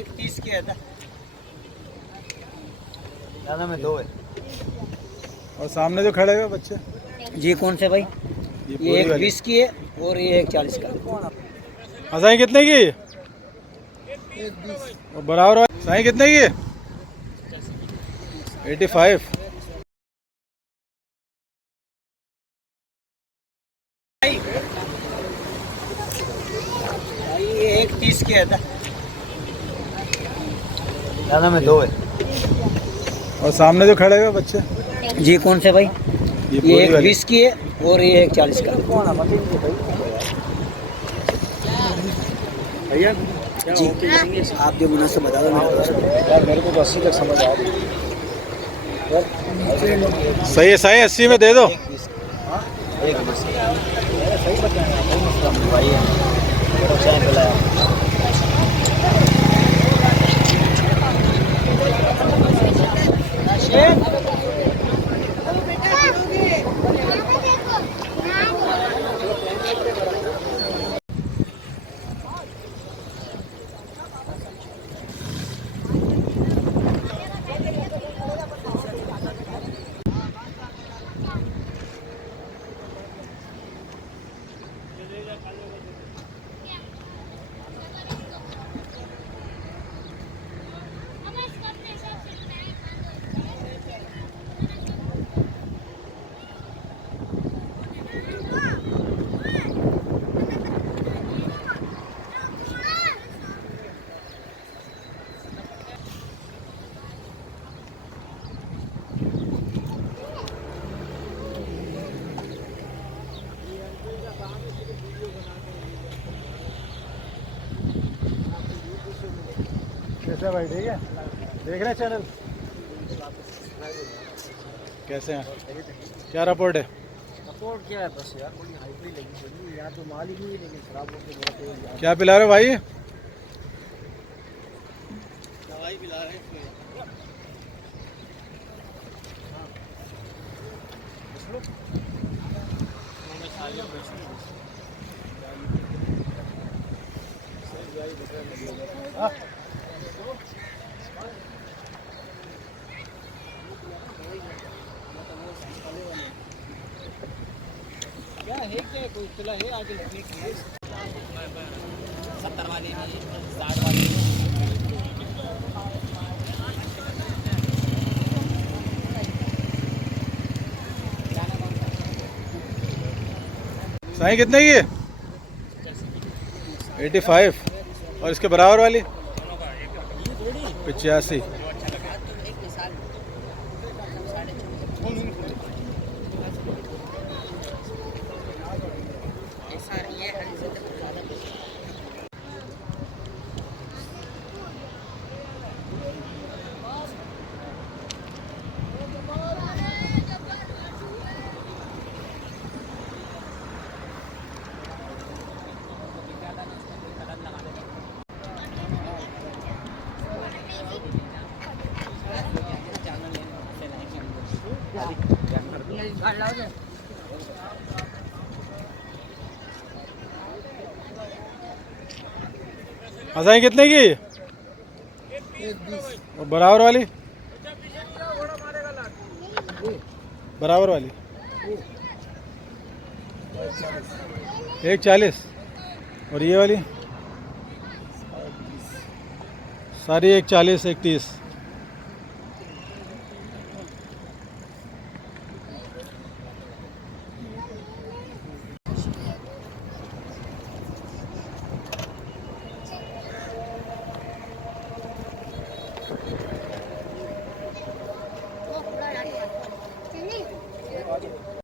एक 30 की है दादा में 2 है। और सामने जो खड़े हुए बच्चे, जी कौन से भाई? ये ये पूरी एक वाली 20 की है और ये एक 40 का। साईं कितने की? और बराबर वाली साईं कितने की? 85। भाई ये एक 30 की है दादा में 2 है। और सामने जो खड़े हुए बच्चे, जी कौन से भाई? ये ये पूरी एक वाली 20 की है और ये एक 40 का। भैया जी आप जो मुनासिब बता दो मेरे को। यार मेरे को तो 80 तक समझ आ रही है। सही है साईं, 80 में दे दो। एक 20 सही बताया कोई मसला नहीं भाई है चाय पिलाया। कैसे भाई, ठीक है? देख रहे हैं चैनल? कैसे हैं? क्या रिपोर्ट है? सपोर्ट क्या है बस यार थोड़ी हाइब्रिड लगी थोड़ी यहाँ तो माल ही नहीं है लेकिन खराब होकर क्या पिला रहे हो भाई? दवाई पिला रहे हैं। क्या है कोई इत्तला है आगे लगने की है? 70 वाली नहीं 60 वाली। साईं कितने की? 85। और इसके बराबर वाली 85। साईं कितने की? और बराबर वाली बराबर वाली 140। और ये वाली सारी 140 130। चलिए